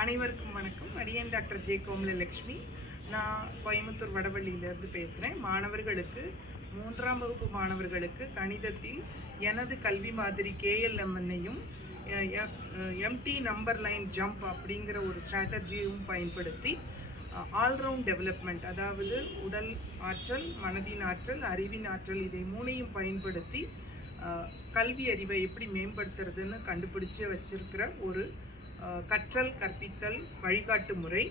அனைவருக்கும் வணக்கம். அடியேன் டாக்டர் ஜே கோமலலட்சுமி. நான் கோயம்புத்தூர் வடவள்ளியிலிருந்து பேசுகிறேன். மாணவர்களுக்கு 3ஆம் வகுப்பு மாணவர்களுக்கு கணிதத்தில் எனது கல்வி மாதிரி KLMNஐயும் எம்டி நம்பர் லைன் ஜம்ப் அப்படிங்கிற ஒரு ஸ்ட்ராட்டஜியும் பயன்படுத்தி ஆல்ரவுண்ட் டெவலப்மெண்ட், அதாவது உடல் ஆற்றல், மனதின் ஆற்றல், அறிவின் ஆற்றல், இதை மூணையும் பயன்படுத்தி கல்வி அறிவை எப்படி மேம்படுத்துறதுன்னு கண்டுபிடிச்சு வச்சிருக்கிற ஒரு கற்றல் கற்பித்தல் வழிகாட்டு முறை.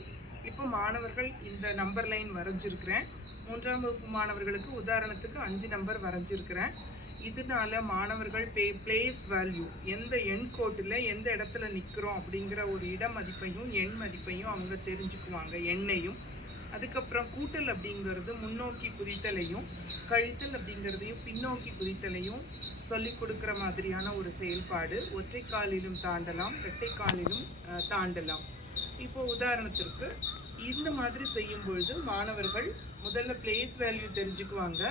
இப்போ மாணவர்கள் இந்த நம்பர் லைன் வரைஞ்சிருக்கிறேன். 3ஆம் வகுப்பு மாணவர்களுக்கு உதாரணத்துக்கு 5 நம்பர் வரைஞ்சிருக்கிறேன். இதனால மாணவர்கள் பிளேஸ் வேல்யூ, எந்த எண் கோட்டில் எந்த இடத்துல நிற்கிறோம் அப்படிங்கிற ஒரு இட மதிப்பையும் எண் மதிப்பையும் அவங்க தெரிஞ்சுக்குவாங்க, எண்ணையும். அதுக்கப்புறம் கூட்டல் அப்படிங்கிறது முன்னோக்கி குதித்தலையும், கழித்தல் அப்படிங்கிறதையும் பின்னோக்கி குதித்தலையும் சொல்லிக் கொடுக்குற மாதிரியான ஒரு செயல்பாடு. ஒற்றை காலிலும் தாண்டலாம், இரட்டை காலிலும் தாண்டலாம். இப்போ உதாரணத்திற்கு இந்த மாதிரி செய்யும் பொழுது மாணவர்கள் முதல்ல பிளேஸ் வேல்யூ தெரிஞ்சுக்குவாங்க.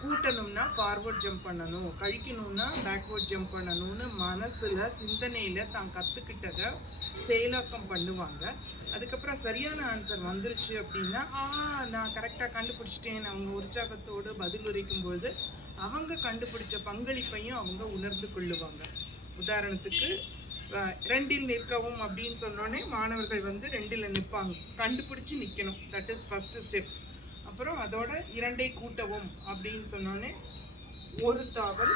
கூட்டணும்னா ஃபார்வர்ட் ஜம்ப் பண்ணணும், கழிக்கணும்னா பேக்வர்ட் ஜம்ப் பண்ணணும்னு மனசில் சிந்தனையில் தான் கற்றுக்கிட்டதை செயலாக்கம் பண்ணுவாங்க. அதுக்கப்புறம் சரியான ஆன்சர் வந்துருச்சு அப்படின்னா நான் கரெக்டாக கண்டுபிடிச்சிட்டேன் அவங்க உற்சாகத்தோடு பதில் உரைக்கும்போது அவங்க கண்டுபிடிச்ச பங்களிப்பையும் அவங்க உணர்ந்து கொள்ளுவாங்க. உதாரணத்துக்கு 2இல் நிற்கவும் அப்படின்னு சொன்னோடனே மாணவர்கள் 2இல் நிற்பாங்க, கண்டுபிடிச்சி நிற்கணும். That is first step. அப்புறம் அதோட 2ஐ கூட்டவும் அப்படின்னு சொன்னோடனே 1 தாவல்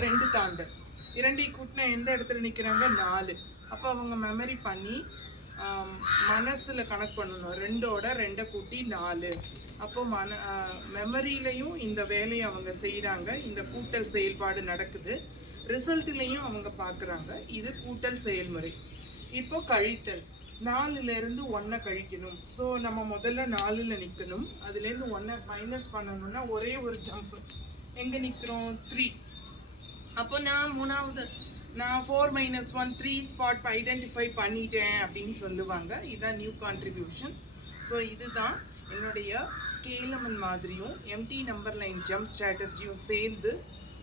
2 தாண்டல். 2ஐ கூட்டினா எந்த இடத்துல நிற்கிறாங்க? 4. அப்போ அவங்க மெமரி பண்ணி மனசில் கனெக்ட் பண்ணணும். 2ஓட 2ஐ கூட்டி 4. அப்போ மெமரியிலையும் இந்த வேலையை அவங்க செய்கிறாங்க. இந்த கூட்டல் செயல்பாடு நடக்குது. ரிசல்ட்லேயும் அவங்க பார்க்குறாங்க. இது கூட்டல் செயல்முறை. இப்போ கழித்தல், 4லேருந்து 1 கழிக்கணும். ஸோ நம்ம முதல்ல 4ல் நிற்கணும். அதுலேருந்து 1 மைனஸ் பண்ணணும்னா ஒரே ஒரு ஜம்ப். எங்கே நிற்கிறோம்? 3. அப்போ நான் 4 - 1 3 ஸ்பாட் ஐடென்டிஃபை பண்ணிட்டேன் அப்படின்னு சொல்லுவாங்க. இதுதான் நியூ கான்ட்ரிபியூஷன். ஸோ இதுதான் என்னுடைய KLMN மாதிரியும் எம்டி நம்பர் லைன் ஜம்ப் ஸ்ட்ராட்டஜியும் சேர்ந்து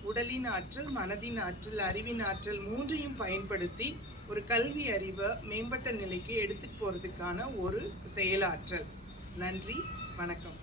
உடலின் ஆற்றல், மனதின் ஆற்றல், அறிவின் ஆற்றல் மூன்றையும் பயன்படுத்தி ஒரு கல்வி அறிவை மேம்பட்ட நிலைக்கு எடுத்துகிட்டு போகிறதுக்கான ஒரு செயலாற்றல். நன்றி, வணக்கம்.